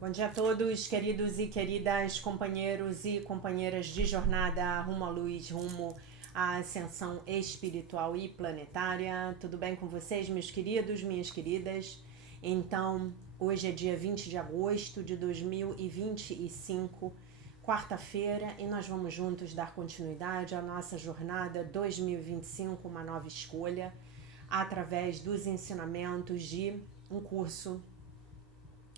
Bom dia a todos, queridos e queridas companheiros e companheiras de jornada rumo à luz, rumo à ascensão espiritual e planetária. Tudo bem com vocês, meus queridos, minhas queridas? Então, hoje é dia 20 de agosto de 2025, quarta-feira, e nós vamos juntos dar continuidade à nossa jornada 2025, uma nova escolha, através dos ensinamentos de um curso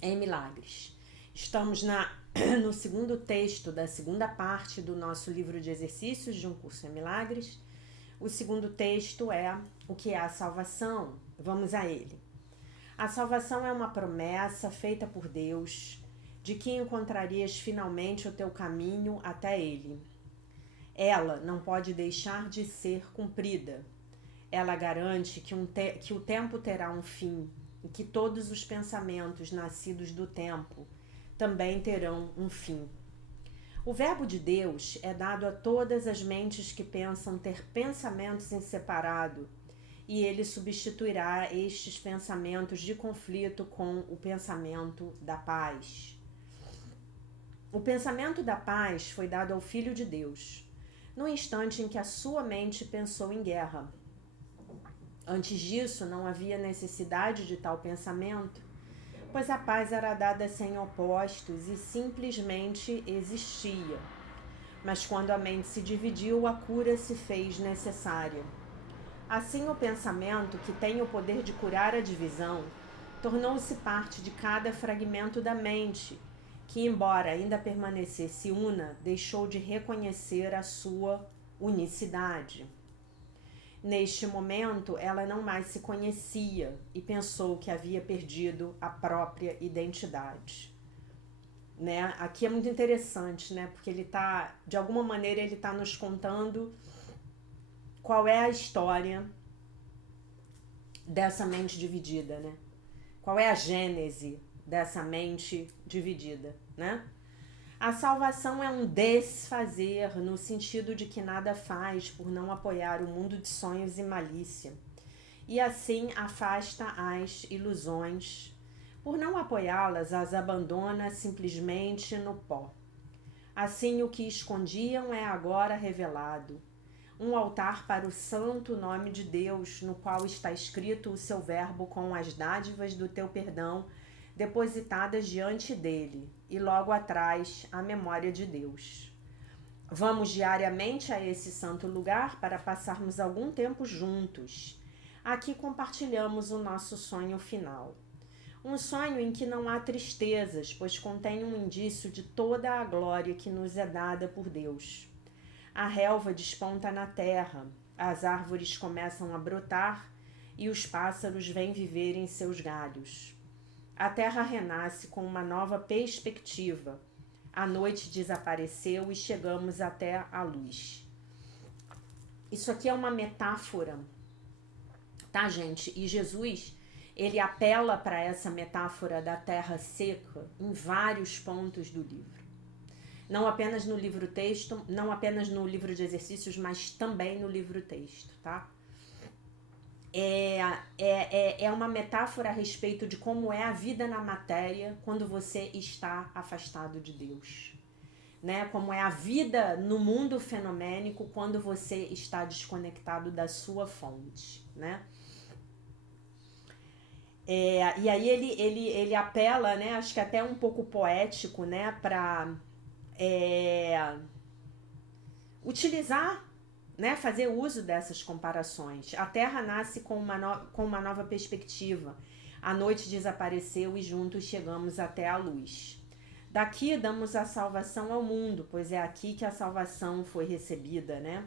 em milagres. Estamos no segundo texto da segunda parte do nosso livro de exercícios de um curso em milagres. O segundo texto é o que é a salvação. Vamos a ele. A salvação é uma promessa feita por Deus de que encontrarias finalmente o teu caminho até ele. Ela não pode deixar de ser cumprida. Ela garante que o tempo terá um fim e que todos os pensamentos nascidos do tempo também terão um fim. O verbo de Deus é dado a todas as mentes que pensam ter pensamentos em separado, e ele substituirá estes pensamentos de conflito com o pensamento da paz. O pensamento da paz foi dado ao Filho de Deus, no instante em que a sua mente pensou em guerra. Antes disso, não havia necessidade de tal pensamento, pois a paz era dada sem opostos e simplesmente existia. Mas quando a mente se dividiu, a cura se fez necessária. Assim, o pensamento, que tem o poder de curar a divisão, tornou-se parte de cada fragmento da mente, que, embora ainda permanecesse una, deixou de reconhecer a sua unicidade. Neste momento, ela não mais se conhecia e pensou que havia perdido a própria identidade. Né? Aqui é muito interessante, né? Porque ele tá, de alguma maneira, ele está nos contando qual é a história dessa mente dividida, né? Qual é a gênese dessa mente dividida, né? A salvação é um desfazer, no sentido de que nada faz por não apoiar o mundo de sonhos e malícia, e assim afasta as ilusões. Por não apoiá-las, as abandona simplesmente no pó. Assim, o que escondiam é agora revelado. Um altar para o santo nome de Deus, no qual está escrito o seu verbo com as dádivas do teu perdão, depositadas diante dele, e logo atrás a memória de Deus. Vamos diariamente a esse santo lugar para passarmos algum tempo juntos. Aqui compartilhamos o nosso sonho final. Um sonho em que não há tristezas, pois contém um indício de toda a glória que nos é dada por Deus. A relva desponta na terra, as árvores começam a brotar e os pássaros vêm viver em seus galhos. A terra renasce com uma nova perspectiva. A noite desapareceu e chegamos até a luz. Isso aqui é uma metáfora, tá, gente? E Jesus, ele apela para essa metáfora da terra seca em vários pontos do livro. Não apenas no livro texto, não apenas no livro de exercícios, mas também no livro texto, tá? É uma metáfora a respeito de como é a vida na matéria quando você está afastado de Deus. Né? Como é a vida no mundo fenomênico quando você está desconectado da sua fonte. Né? E aí ele apela, né? Acho que até um pouco poético, né? Para utilizar, né, fazer uso dessas comparações. A Terra nasce com uma nova perspectiva. A noite desapareceu e juntos chegamos até a luz. Daqui damos a salvação ao mundo, pois é aqui que a salvação foi recebida, né?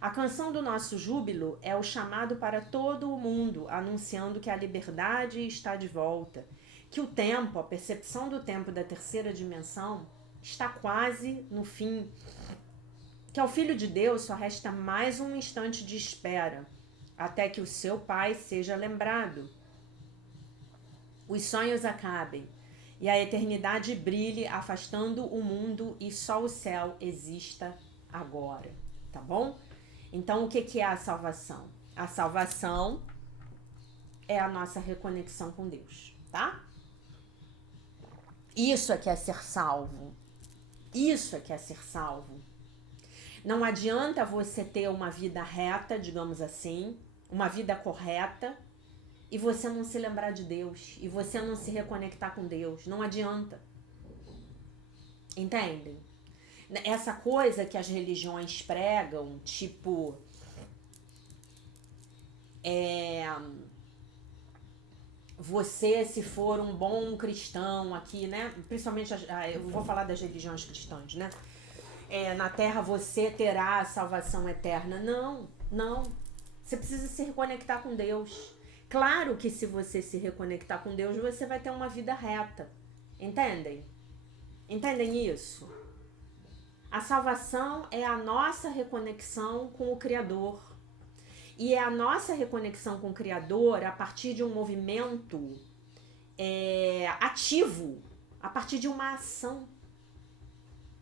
A canção do nosso júbilo é o chamado para todo o mundo, anunciando que a liberdade está de volta, que o tempo, a percepção do tempo da terceira dimensão, está quase no fim, que ao Filho de Deus só resta mais um instante de espera, até que o seu Pai seja lembrado. Os sonhos acabem, e a eternidade brilhe, afastando o mundo, e só o céu exista agora, tá bom? Então, o que é a salvação? A salvação é a nossa reconexão com Deus, tá? Isso é que é ser salvo. Isso é que é ser salvo. Não adianta você ter uma vida reta, digamos assim, uma vida correta, e você não se lembrar de Deus, e você não se reconectar com Deus. Não adianta. Entendem? Essa coisa que as religiões pregam, tipo, você, se for um bom cristão aqui, né? Principalmente, eu vou falar das religiões cristãs, né? Na Terra você terá a salvação eterna. Não, não. Você precisa se reconectar com Deus. Claro que se você se reconectar com Deus, você vai ter uma vida reta. Entendem? Entendem isso? A salvação é a nossa reconexão com o Criador. E é a nossa reconexão com o Criador a partir de um movimento ativo, a partir de uma ação,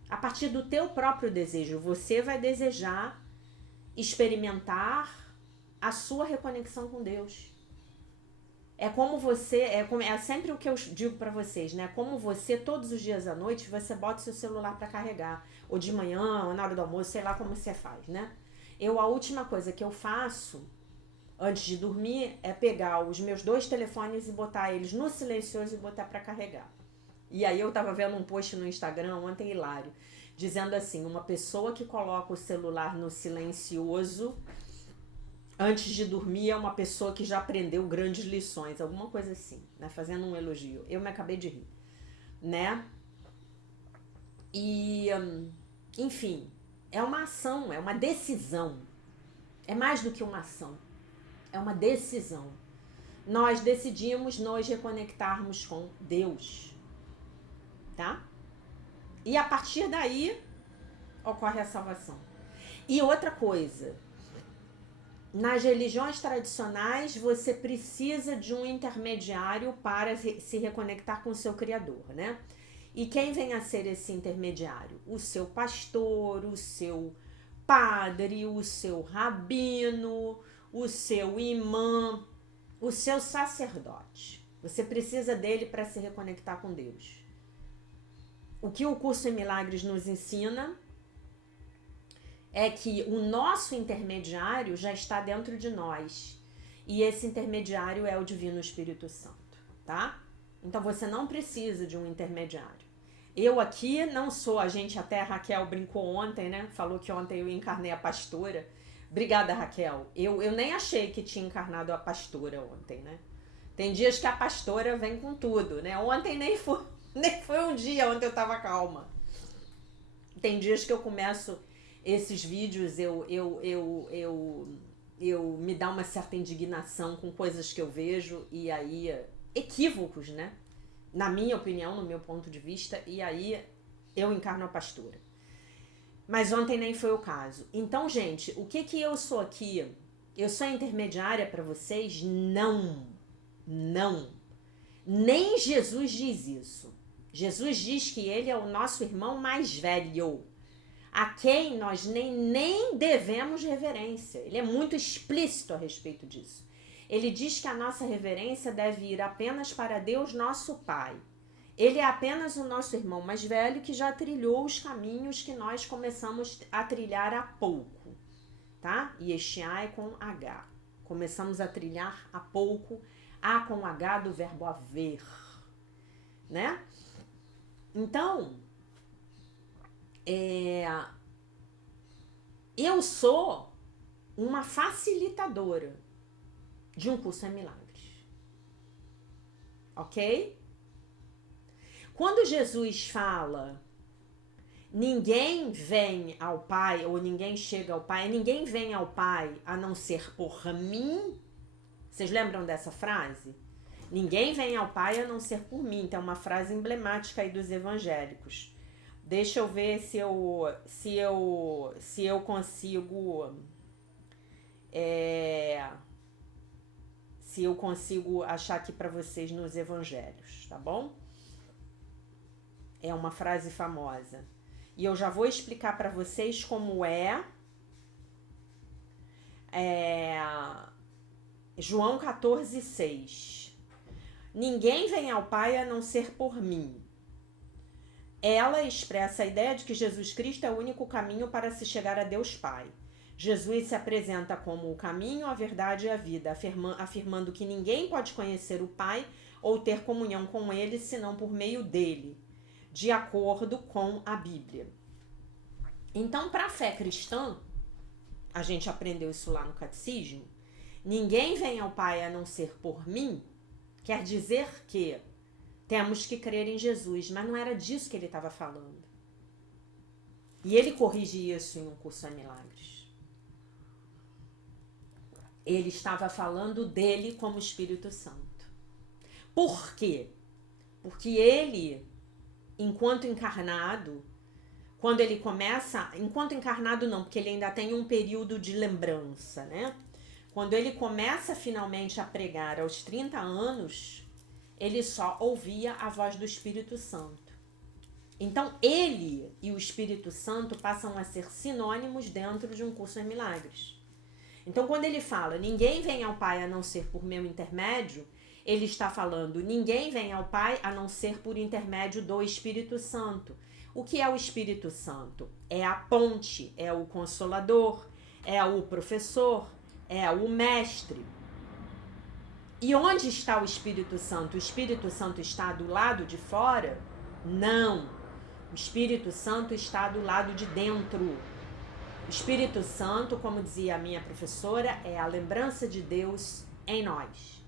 a partir do teu próprio desejo. Você vai desejar experimentar a sua reconexão com Deus. É como você, é sempre o que eu digo para vocês, né? Como você, todos os dias à noite, você bota o seu celular para carregar, ou de manhã, ou na hora do almoço, sei lá como você faz, né? A última coisa que eu faço antes de dormir é pegar os meus 2 telefones e botar eles no silencioso e botar para carregar. E aí eu tava vendo um post no Instagram ontem, hilário, dizendo assim, uma pessoa que coloca o celular no silencioso antes de dormir é uma pessoa que já aprendeu grandes lições, alguma coisa assim, né? Fazendo um elogio. Eu me acabei de rir, né? E, enfim, é uma ação, é uma decisão. É mais do que uma ação, é uma decisão. Nós decidimos nos reconectarmos com Deus, tá? E a partir daí ocorre a salvação. E outra coisa, nas religiões tradicionais, você precisa de um intermediário para se reconectar com o seu Criador, né? E quem vem a ser esse intermediário? O seu pastor, o seu padre, o seu rabino, o seu imã, o seu sacerdote. Você precisa dele para se reconectar com Deus. O que o Curso em Milagres nos ensina é que o nosso intermediário já está dentro de nós. E esse intermediário é o Divino Espírito Santo, tá? Então você não precisa de um intermediário. Eu aqui não sou, a Raquel brincou ontem, né? Falou que ontem eu encarnei a pastora. Obrigada, Raquel. Eu nem achei que tinha encarnado a pastora ontem, né? Tem dias que a pastora vem com tudo, né? Ontem nem foi um dia, ontem eu tava calma. Tem dias que eu começo esses vídeos, eu me dá uma certa indignação com coisas que eu vejo e aí equívocos, né? Na minha opinião, no meu ponto de vista, e aí eu encarno a pastora. Mas ontem nem foi o caso. Então, gente, o que eu sou aqui? Eu sou intermediária para vocês? Não. Não. Nem Jesus diz isso. Jesus diz que ele é o nosso irmão mais velho, a quem nós nem devemos reverência. Ele é muito explícito a respeito disso. Ele diz que a nossa reverência deve ir apenas para Deus, nosso Pai. Ele é apenas o nosso irmão mais velho que já trilhou os caminhos que nós começamos a trilhar há pouco, tá? E este A é com H. Começamos a trilhar há pouco, A com H do verbo haver, né? Então, eu sou uma facilitadora de um curso em milagres, ok? Quando Jesus fala, ninguém vem ao Pai, ou ninguém chega ao Pai, ninguém vem ao Pai a não ser por mim. Vocês lembram dessa frase? Ninguém vem ao Pai a não ser por mim. Então é uma frase emblemática aí dos evangélicos. Deixa eu ver se eu consigo se eu consigo achar aqui para vocês nos evangelhos, tá bom? É uma frase famosa. E eu já vou explicar para vocês como João 14:6. Ninguém vem ao Pai a não ser por mim. Ela expressa a ideia de que Jesus Cristo é o único caminho para se chegar a Deus Pai. Jesus se apresenta como o caminho, a verdade e a vida, afirmando que ninguém pode conhecer o Pai ou ter comunhão com ele senão por meio dele, de acordo com a Bíblia. Então, para a fé cristã, a gente aprendeu isso lá no catecismo, ninguém vem ao Pai a não ser por mim, quer dizer que temos que crer em Jesus, mas não era disso que ele estava falando. E ele corrige isso em Um Curso a Milagres. Ele estava falando dele como Espírito Santo. Por quê? Porque ele, enquanto encarnado, quando ele começa, enquanto encarnado não, porque ele ainda tem um período de lembrança, né? Quando ele começa finalmente a pregar aos 30 anos, ele só ouvia a voz do Espírito Santo. Então, ele e o Espírito Santo passam a ser sinônimos dentro de Um Curso em Milagres. Então, quando ele fala, ninguém vem ao Pai a não ser por meu intermédio, ele está falando, ninguém vem ao Pai a não ser por intermédio do Espírito Santo. O que é o Espírito Santo? É a ponte, é o consolador, é o professor, é o mestre. E onde está o Espírito Santo? O Espírito Santo está do lado de fora? Não. O Espírito Santo está do lado de dentro. O Espírito Santo, como dizia a minha professora, é a lembrança de Deus em nós.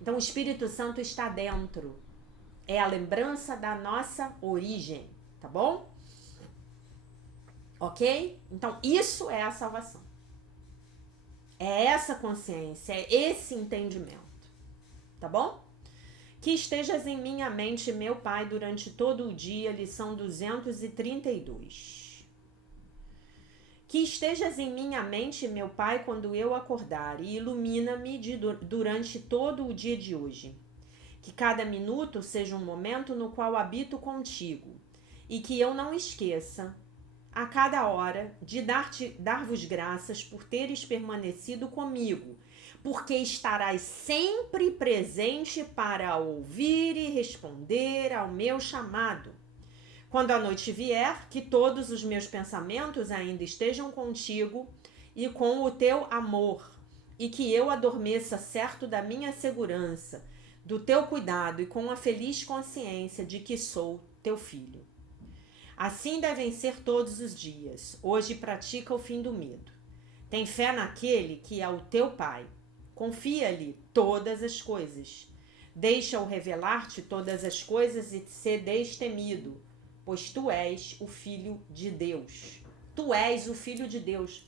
Então, o Espírito Santo está dentro. É a lembrança da nossa origem, tá bom? Ok? Então, isso é a salvação. É essa consciência, é esse entendimento. Tá bom? Que estejas em minha mente, meu Pai, durante todo o dia, lição 232. Que estejas em minha mente, meu Pai, quando eu acordar, e ilumina-me durante todo o dia de hoje. Que cada minuto seja um momento no qual habito contigo, e que eu não esqueça, a cada hora, de dar-vos graças por teres permanecido comigo, porque estarás sempre presente para ouvir e responder ao meu chamado. Quando a noite vier, que todos os meus pensamentos ainda estejam contigo e com o teu amor, e que eu adormeça certo da minha segurança, do teu cuidado e com a feliz consciência de que sou teu filho. Assim devem ser todos os dias. Hoje pratica o fim do medo. Tem fé naquele que é o teu Pai. Confia-lhe todas as coisas. Deixa-o revelar-te todas as coisas e ser destemido, pois tu és o Filho de Deus. Tu és o Filho de Deus.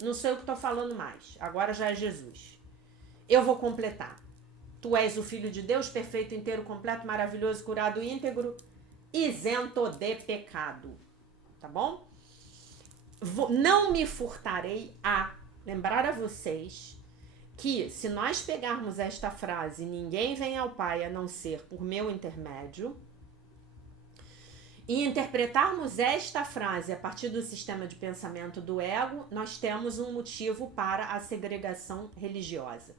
Não sou eu que estou falando mais. Agora já é Jesus. Eu vou completar. Tu és o Filho de Deus, perfeito, inteiro, completo, maravilhoso, curado, íntegro, isento de pecado. Tá bom? Não me furtarei a lembrar a vocês que, se nós pegarmos esta frase, ninguém vem ao Pai a não ser por meu intermédio, e interpretarmos esta frase a partir do sistema de pensamento do ego, nós temos um motivo para a segregação religiosa.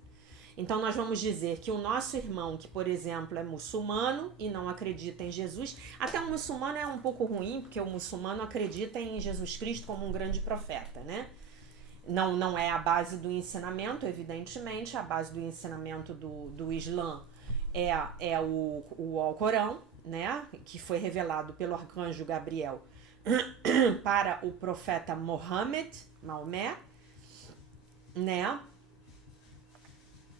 Então, nós vamos dizer que o nosso irmão, que, por exemplo, é muçulmano e não acredita em Jesus, até o muçulmano é um pouco ruim, porque o muçulmano acredita em Jesus Cristo como um grande profeta, né? Não é a base do ensinamento, evidentemente, a base do ensinamento do Islã é o Alcorão, né? Que foi revelado pelo arcanjo Gabriel para o profeta Maomé, né?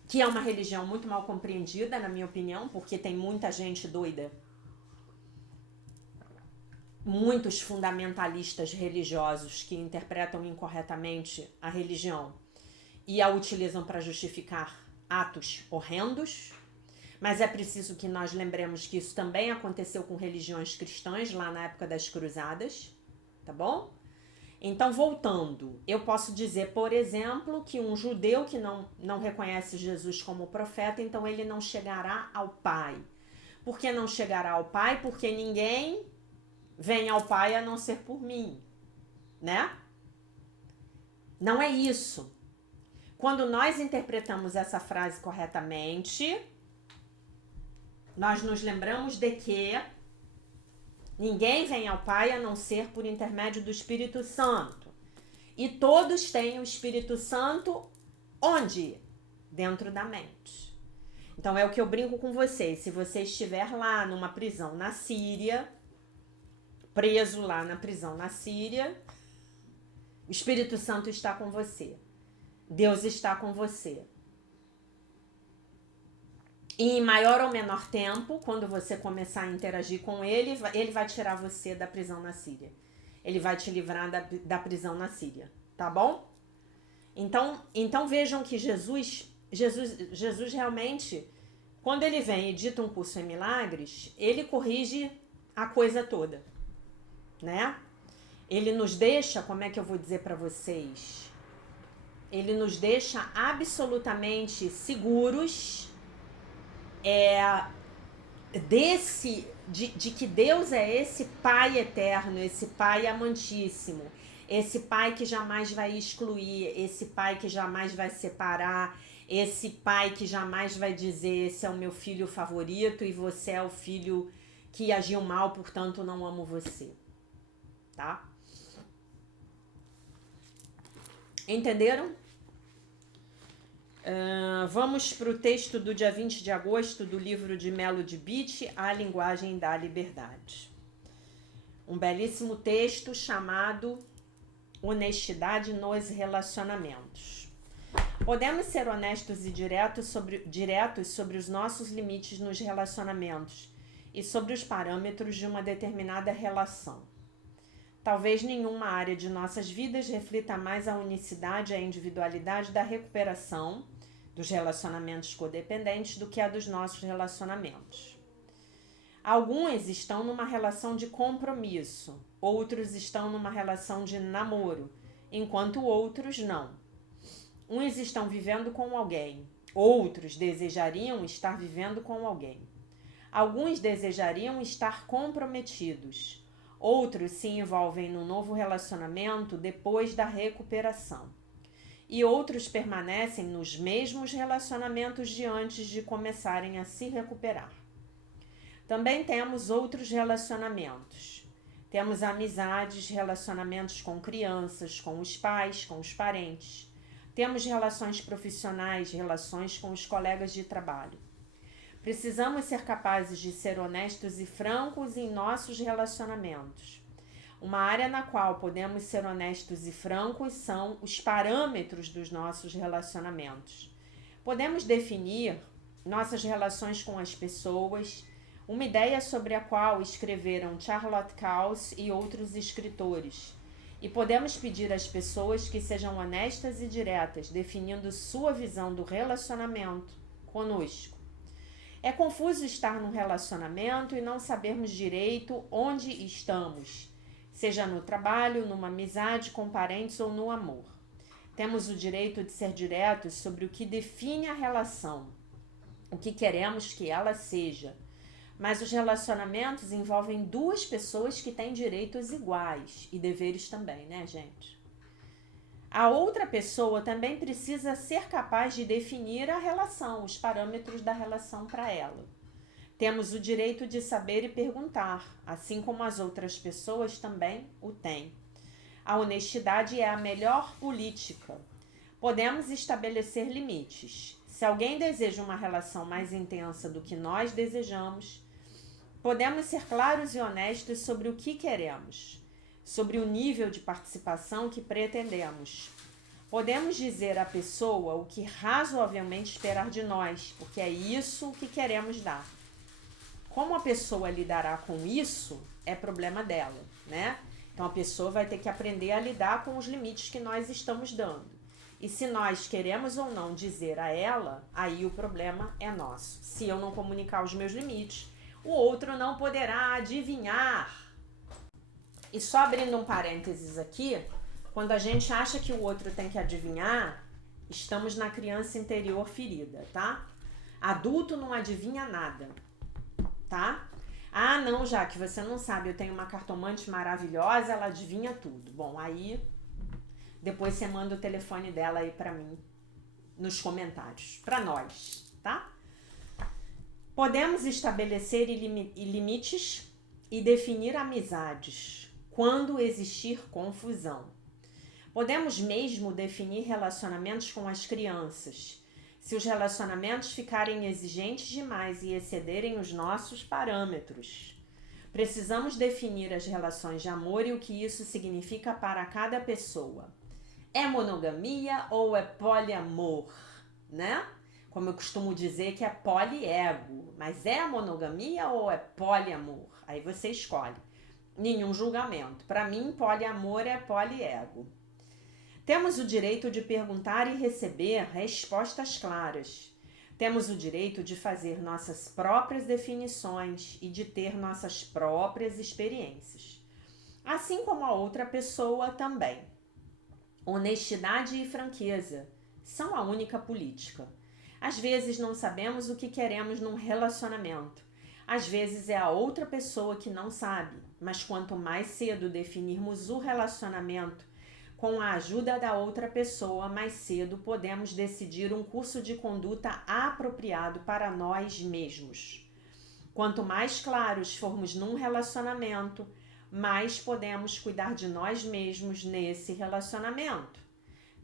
Que é uma religião muito mal compreendida, na minha opinião, porque tem muita gente doida. Muitos fundamentalistas religiosos que interpretam incorretamente a religião e a utilizam para justificar atos horrendos. Mas é preciso que nós lembremos que isso também aconteceu com religiões cristãs lá na época das cruzadas, tá bom? Então, voltando, eu posso dizer, por exemplo, que um judeu que não reconhece Jesus como profeta, então ele não chegará ao Pai. Por que não chegará ao Pai? Porque ninguém vem ao Pai a não ser por mim, né? Não é isso. Quando nós interpretamos essa frase corretamente, nós nos lembramos de que Ninguém vem ao Pai a não ser por intermédio do Espírito Santo. E todos têm o Espírito Santo onde? Dentro da mente. Então é o que eu brinco com vocês. Se você estiver lá numa prisão na Síria, preso lá na prisão na Síria, o Espírito Santo está com você. Deus está com você. E em maior ou menor tempo, quando você começar a interagir com ele, ele vai tirar você da prisão na Síria. Ele vai te livrar da prisão na Síria, tá bom? Então vejam que Jesus realmente, quando ele vem e dita um curso em milagres, ele corrige a coisa toda, né? Ele nos deixa, como é que eu vou dizer para vocês? Ele nos deixa absolutamente seguros de que Deus é esse Pai eterno, esse Pai amantíssimo, esse Pai que jamais vai excluir, esse Pai que jamais vai separar, esse Pai que jamais vai dizer: esse é o meu filho favorito e você é o filho que agiu mal, portanto não amo você. Tá? Entenderam? Vamos para o texto do dia 20 de agosto do livro de Melo de Beach, A Linguagem da Liberdade. Um belíssimo texto chamado Honestidade nos Relacionamentos. Podemos ser honestos e diretos sobre os nossos limites nos relacionamentos e sobre os parâmetros de uma determinada relação. Talvez nenhuma área de nossas vidas reflita mais a unicidade e a individualidade da recuperação dos relacionamentos codependentes do que a dos nossos relacionamentos. Alguns estão numa relação de compromisso, outros estão numa relação de namoro, enquanto outros não. Uns estão vivendo com alguém, outros desejariam estar vivendo com alguém. Alguns desejariam estar comprometidos, outros se envolvem num novo relacionamento depois da recuperação. E outros permanecem nos mesmos relacionamentos de antes de começarem a se recuperar. Também temos outros relacionamentos. Temos amizades, relacionamentos com crianças, com os pais, com os parentes. Temos relações profissionais, relações com os colegas de trabalho. Precisamos ser capazes de ser honestos e francos em nossos relacionamentos. Uma área na qual podemos ser honestos e francos são os parâmetros dos nossos relacionamentos. Podemos definir nossas relações com as pessoas, uma ideia sobre a qual escreveram Charlotte Cowles e outros escritores. E podemos pedir às pessoas que sejam honestas e diretas, definindo sua visão do relacionamento conosco. É confuso estar num relacionamento e não sabermos direito onde estamos, seja no trabalho, numa amizade, com parentes ou no amor. Temos o direito de ser diretos sobre o que define a relação, o que queremos que ela seja. Mas os relacionamentos envolvem duas pessoas que têm direitos iguais e deveres também, né, gente? A outra pessoa também precisa ser capaz de definir a relação, os parâmetros da relação para ela. Temos o direito de saber e perguntar, assim como as outras pessoas também o têm. A honestidade é a melhor política. Podemos estabelecer limites. Se alguém deseja uma relação mais intensa do que nós desejamos, podemos ser claros e honestos sobre o que queremos, sobre o nível de participação que pretendemos. Podemos dizer à pessoa o que razoavelmente esperar de nós, porque é isso que queremos dar. Como a pessoa lidará com isso, é problema dela, né? Então a pessoa vai ter que aprender a lidar com os limites que nós estamos dando. E se nós queremos ou não dizer a ela, aí o problema é nosso. Se eu não comunicar os meus limites, o outro não poderá adivinhar. E só abrindo um parênteses aqui, quando a gente acha que o outro tem que adivinhar, estamos na criança interior ferida, tá? Adulto não adivinha nada, tá? Ah, não, Jaque, você não sabe, eu tenho uma cartomante maravilhosa, ela adivinha tudo. Bom, aí depois você manda o telefone dela aí pra mim nos comentários, pra nós, tá? Podemos estabelecer limites e definir amizades quando existir confusão. Podemos mesmo definir relacionamentos com as crianças, se os relacionamentos ficarem exigentes demais e excederem os nossos parâmetros. Precisamos definir as relações de amor e o que isso significa para cada pessoa. É monogamia ou é poliamor, né? Como eu costumo dizer que é poliego, mas é monogamia ou é poliamor? Aí você escolhe. Nenhum julgamento. Para mim, poliamor é poliego. Temos o direito de perguntar e receber respostas claras. Temos o direito de fazer nossas próprias definições e de ter nossas próprias experiências. Assim como a outra pessoa também. Honestidade e franqueza são a única política. Às vezes não sabemos o que queremos num relacionamento. Às vezes é a outra pessoa que não sabe, mas quanto mais cedo definirmos o relacionamento com a ajuda da outra pessoa, mais cedo podemos decidir um curso de conduta apropriado para nós mesmos. Quanto mais claros formos num relacionamento, mais podemos cuidar de nós mesmos nesse relacionamento.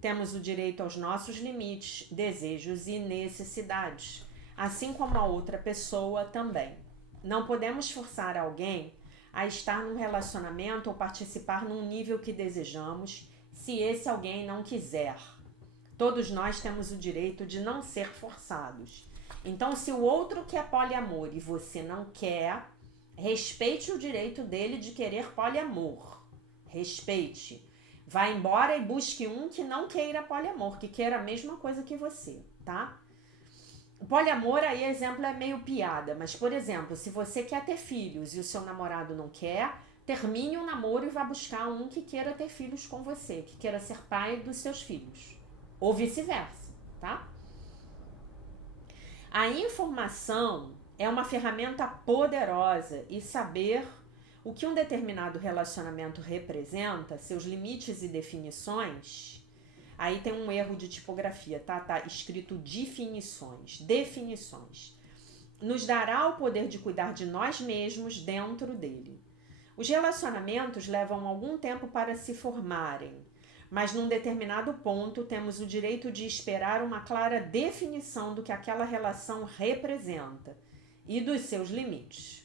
Temos o direito aos nossos limites, desejos e necessidades, assim como a outra pessoa também. Não podemos forçar alguém a estar num relacionamento ou participar num nível que desejamos, se esse alguém não quiser. Todos nós temos o direito de não ser forçados. Então, se o outro quer poliamor e você não quer, respeite o direito dele de querer poliamor. Respeite. Vá embora e busque um que não queira poliamor, que queira a mesma coisa que você, tá? O poliamor aí, exemplo, é meio piada, mas, por exemplo, se você quer ter filhos e o seu namorado não quer, termine o namoro e vá buscar um que queira ter filhos com você, que queira ser pai dos seus filhos. Ou vice-versa, tá? A informação é uma ferramenta poderosa e saber o que um determinado relacionamento representa, seus limites e definições. Aí tem um erro de tipografia, tá? Tá escrito definições. Nos dará o poder de cuidar de nós mesmos dentro dele. Os relacionamentos levam algum tempo para se formarem, mas num determinado ponto temos o direito de esperar uma clara definição do que aquela relação representa e dos seus limites.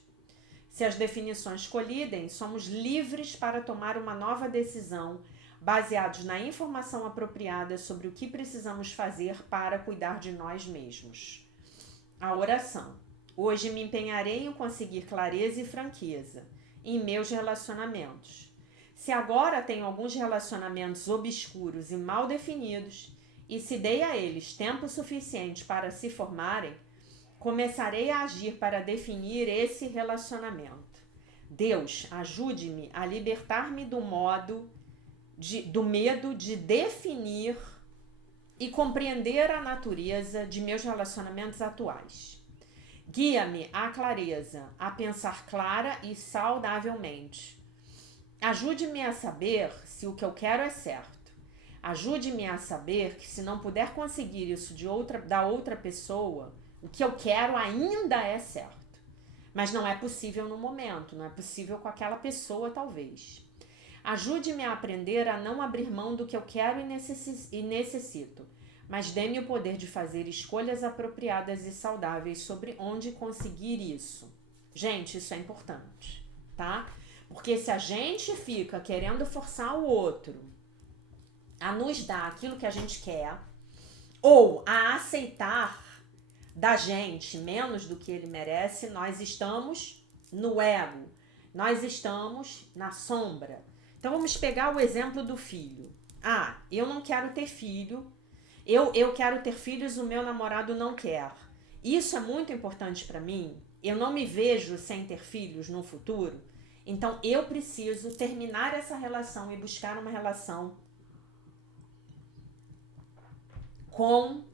Se as definições colidem, somos livres para tomar uma nova decisão, baseados na informação apropriada sobre o que precisamos fazer para cuidar de nós mesmos. A oração. Hoje me empenharei em conseguir clareza e franqueza em meus relacionamentos. Se agora tenho alguns relacionamentos obscuros e mal definidos, e se dei a eles tempo suficiente para se formarem, começarei a agir para definir esse relacionamento. Deus, ajude-me a libertar-me do medo de definir e compreender a natureza de meus relacionamentos atuais. Guia-me à clareza, a pensar clara e saudavelmente. Ajude-me a saber se o que eu quero é certo. Ajude-me a saber que se não puder conseguir isso da outra pessoa, o que eu quero ainda é certo. Mas não é possível no momento, não é possível com aquela pessoa talvez. Ajude-me a aprender a não abrir mão do que eu quero e necessito, mas dê-me o poder de fazer escolhas apropriadas e saudáveis sobre onde conseguir isso. Gente, isso é importante, tá? Porque se a gente fica querendo forçar o outro a nos dar aquilo que a gente quer, ou a aceitar da gente menos do que ele merece, nós estamos no ego, nós estamos na sombra. Então vamos pegar o exemplo do filho. Ah, eu não quero ter filho, eu quero ter filhos, o meu namorado não quer. Isso é muito importante para mim, eu não me vejo sem ter filhos no futuro, então eu preciso terminar essa relação e buscar uma relação com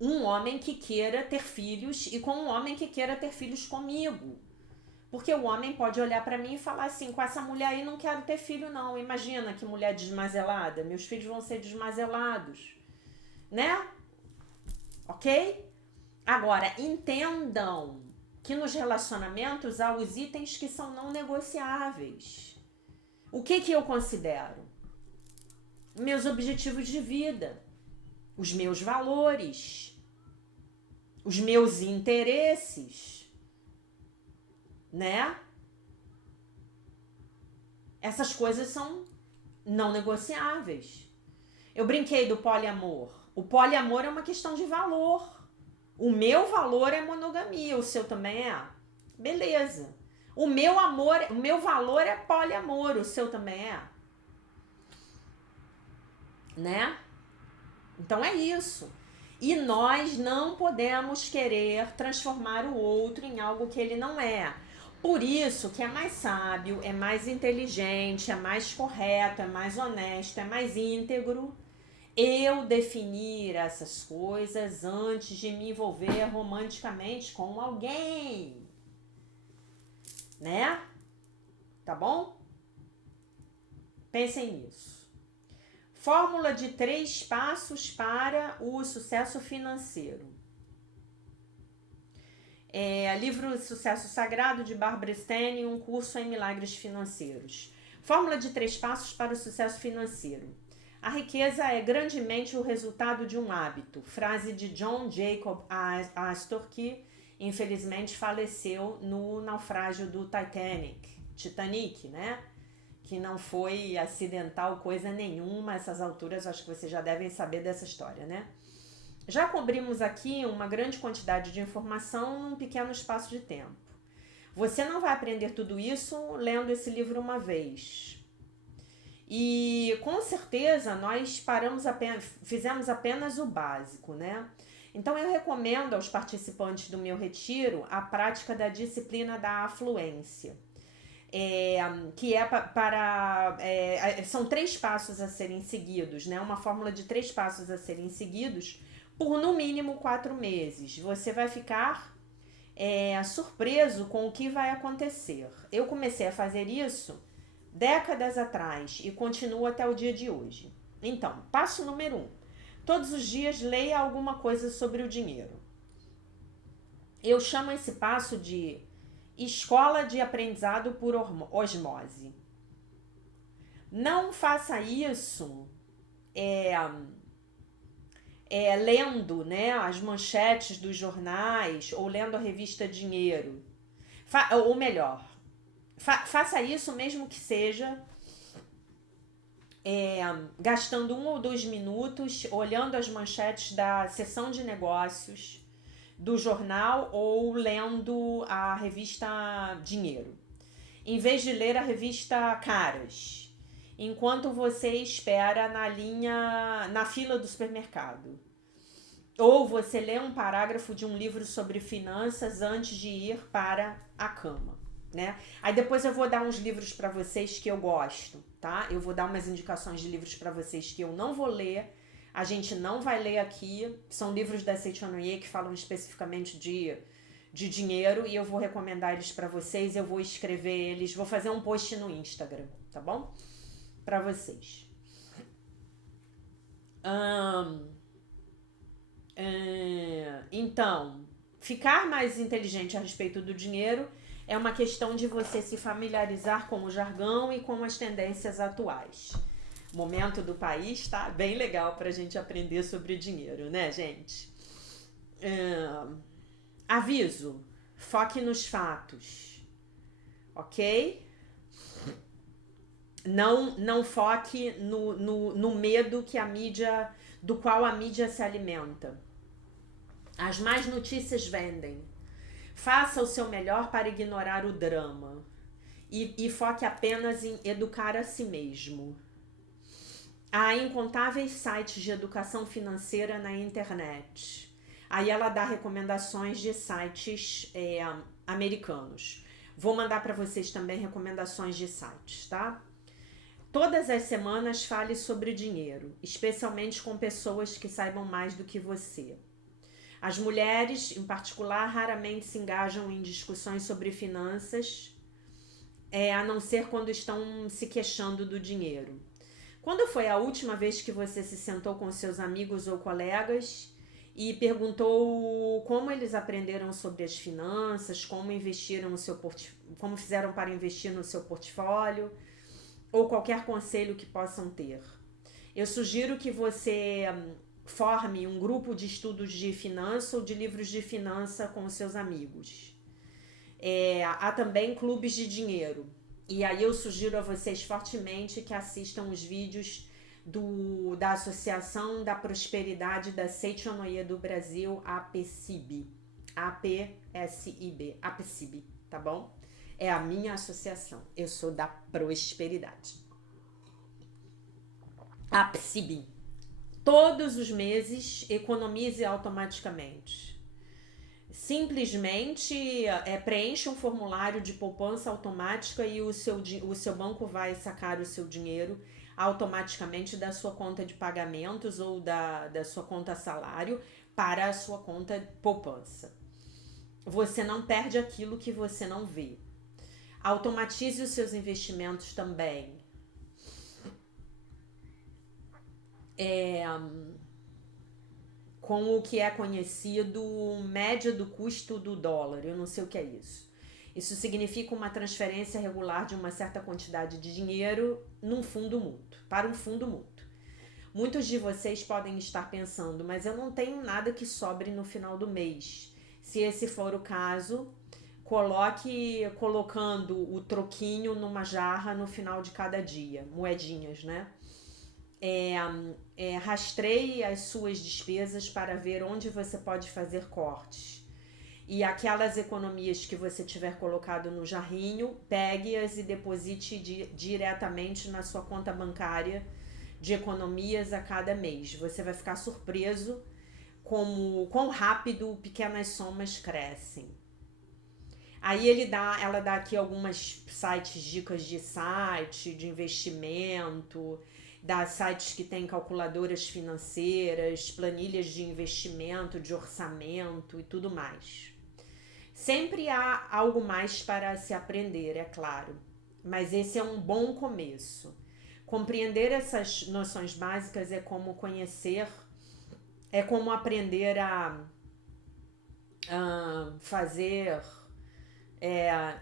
um homem que queira ter filhos e com um homem que queira ter filhos comigo. Porque o homem pode olhar pra mim e falar assim, com essa mulher aí não quero ter filho não. Imagina que mulher desmazelada, meus filhos vão ser desmazelados, né? Ok? Agora, entendam que nos relacionamentos há os itens que são não negociáveis. O que eu considero? Meus objetivos de vida, os meus valores, os meus interesses, né? Essas coisas são não negociáveis. Eu brinquei do poliamor. O poliamor é uma questão de valor. O meu valor é monogamia, o seu também é? Beleza. O meu valor é poliamor, o seu também é? Né? Então é isso. E nós não podemos querer transformar o outro em algo que ele não é. Por isso que é mais sábio, é mais inteligente, é mais correto, é mais honesto, é mais íntegro eu definir essas coisas antes de me envolver romanticamente com alguém. Né? Tá bom? Pensem nisso. Fórmula de 3 passos para o sucesso financeiro. Livro Sucesso Sagrado, de Barbara Stein, um curso em milagres financeiros. Fórmula de 3 passos para o sucesso financeiro. A riqueza é grandemente o resultado de um hábito. Frase de John Jacob Astor, que infelizmente faleceu no naufrágio do Titanic, né? Que não foi acidental coisa nenhuma. A essas alturas, acho que vocês já devem saber dessa história, né? Já cobrimos aqui uma grande quantidade de informação num pequeno espaço de tempo. Você não vai aprender tudo isso lendo esse livro uma vez. E com certeza nós fizemos apenas o básico, né? Então eu recomendo aos participantes do meu retiro a prática da disciplina da afluência. São 3 passos a serem seguidos, né? Uma fórmula de 3 passos a serem seguidos por no mínimo 4 meses. Você vai ficar surpreso com o que vai acontecer. Eu comecei a fazer isso décadas atrás e continuo até o dia de hoje. Então, passo número 1. Todos os dias leia alguma coisa sobre o dinheiro. Eu chamo esse passo de escola de aprendizado por osmose. Não faça isso lendo, né, as manchetes dos jornais ou lendo a revista Dinheiro. Ou melhor, faça isso mesmo que seja gastando 1 ou 2 minutos olhando as manchetes da seção de negócios do jornal ou lendo a revista Dinheiro, em vez de ler a revista Caras, enquanto você espera na fila do supermercado. Ou você lê um parágrafo de um livro sobre finanças antes de ir para a cama, né? Aí depois eu vou dar uns livros para vocês que eu gosto, tá? Eu vou dar umas indicações de livros para vocês que eu não vou ler, a gente não vai ler aqui. São livros da Seichonoye que falam especificamente de dinheiro e eu vou recomendar eles para vocês. Eu vou escrever eles, vou fazer um post no Instagram, tá bom? Para vocês. Então, ficar mais inteligente a respeito do dinheiro é uma questão de você se familiarizar com o jargão e com as tendências atuais. O momento do país tá bem legal pra gente aprender sobre dinheiro, né, gente? Aviso, foque nos fatos, ok? Não foque no medo do qual a mídia se alimenta. As más notícias vendem. Faça o seu melhor para ignorar o drama e foque apenas em educar a si mesmo. Há incontáveis sites de educação financeira na internet. Aí ela dá recomendações de sites americanos. Vou mandar para vocês também recomendações de sites, tá? Todas as semanas fale sobre dinheiro, especialmente com pessoas que saibam mais do que você. As mulheres, em particular, raramente se engajam em discussões sobre finanças, a não ser quando estão se queixando do dinheiro. Quando foi a última vez que você se sentou com seus amigos ou colegas e perguntou como eles aprenderam sobre as finanças, como investiram no seu como fizeram para investir no seu portfólio, ou qualquer conselho que possam ter. Eu sugiro que você forme um grupo de estudos de finança ou de livros de finança com os seus amigos. Há também clubes de dinheiro. E aí eu sugiro a vocês fortemente que assistam os vídeos da Associação da Prosperidade da Seitonoye do Brasil, APSIB. APSIB, APSIB, tá bom? É a minha associação. Eu sou da prosperidade. APSIB. Todos os meses economize automaticamente. Simplesmente preencha um formulário de poupança automática e o seu banco vai sacar o seu dinheiro automaticamente da sua conta de pagamentos ou da sua conta salário para a sua conta poupança. Você não perde aquilo que você não vê. Automatize os seus investimentos também. Com o que é conhecido média do custo do dólar. Eu não sei o que é isso. Isso significa uma transferência regular de uma certa quantidade de dinheiro para um fundo mútuo. Muitos de vocês podem estar pensando, mas eu não tenho nada que sobre no final do mês. Se esse for o caso, coloque colocando o troquinho numa jarra no final de cada dia, moedinhas, né? Rastreie as suas despesas para ver onde você pode fazer cortes. E aquelas economias que você tiver colocado no jarrinho, pegue-as e deposite diretamente na sua conta bancária de economias a cada mês. Você vai ficar surpreso quão rápido pequenas somas crescem. Aí ela dá aqui algumas dicas de site, de investimento, dá sites que tem calculadoras financeiras, planilhas de investimento, de orçamento e tudo mais. Sempre há algo mais para se aprender, é claro, mas esse é um bom começo. Compreender essas noções básicas é como aprender a fazer,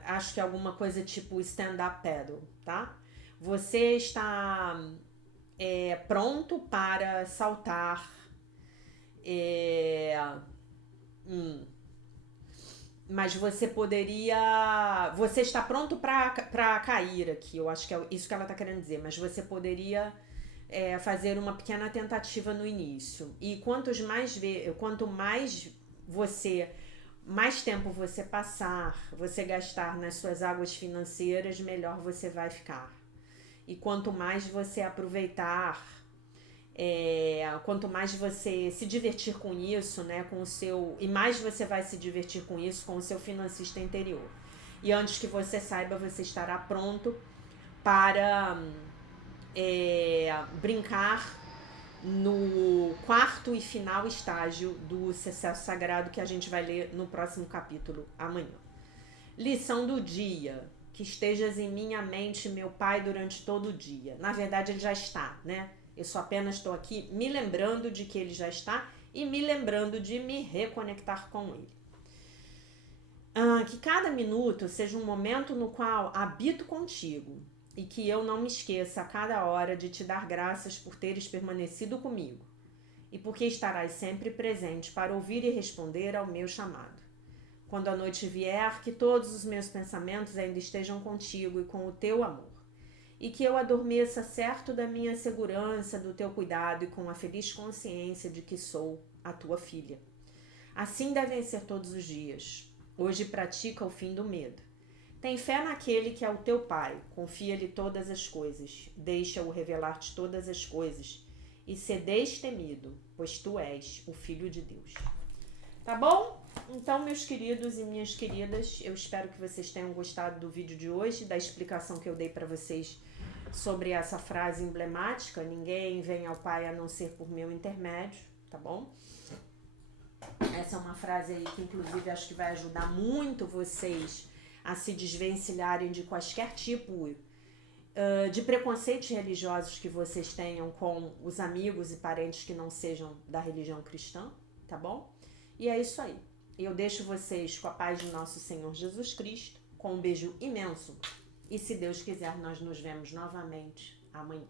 acho que alguma coisa tipo stand-up paddle, tá? Você está pronto para saltar, mas você está pronto para cair aqui, eu acho que é isso que ela está querendo dizer, mas você poderia fazer uma pequena tentativa no início, e quanto mais tempo você gastar nas suas águas financeiras, melhor você vai ficar. E quanto mais você aproveitar, quanto mais você se divertir com isso, né, e mais você vai se divertir com isso com o seu financista interior. E antes que você saiba, você estará pronto para brincar no quarto e final estágio do sucesso sagrado, que a gente vai ler no próximo capítulo amanhã. Lição do dia: que estejas em minha mente, meu Pai, durante todo o dia. Na verdade, ele já está, né? Eu só apenas estou aqui me lembrando de que ele já está e me lembrando de me reconectar com ele. Que cada minuto seja um momento no qual habito contigo e que eu não me esqueça a cada hora de te dar graças por teres permanecido comigo e porque estarás sempre presente para ouvir e responder ao meu chamado. Quando a noite vier, que todos os meus pensamentos ainda estejam contigo e com o teu amor. E que eu adormeça certo da minha segurança, do teu cuidado e com a feliz consciência de que sou a tua filha. Assim devem ser todos os dias. Hoje pratica o fim do medo. Tem fé naquele que é o teu Pai. Confia-lhe todas as coisas. Deixa-o revelar-te todas as coisas. E sê destemido, pois tu és o Filho de Deus. Tá bom? Então, meus queridos e minhas queridas, eu espero que vocês tenham gostado do vídeo de hoje, da explicação que eu dei para vocês sobre essa frase emblemática: ninguém vem ao Pai a não ser por meu intermédio, tá bom? Essa é uma frase aí que, inclusive, acho que vai ajudar muito vocês a se desvencilharem de quaisquer tipo de preconceitos religiosos que vocês tenham com os amigos e parentes que não sejam da religião cristã, tá bom? E é isso aí. Eu deixo vocês com a paz de nosso Senhor Jesus Cristo, com um beijo imenso. E se Deus quiser, nós nos vemos novamente amanhã.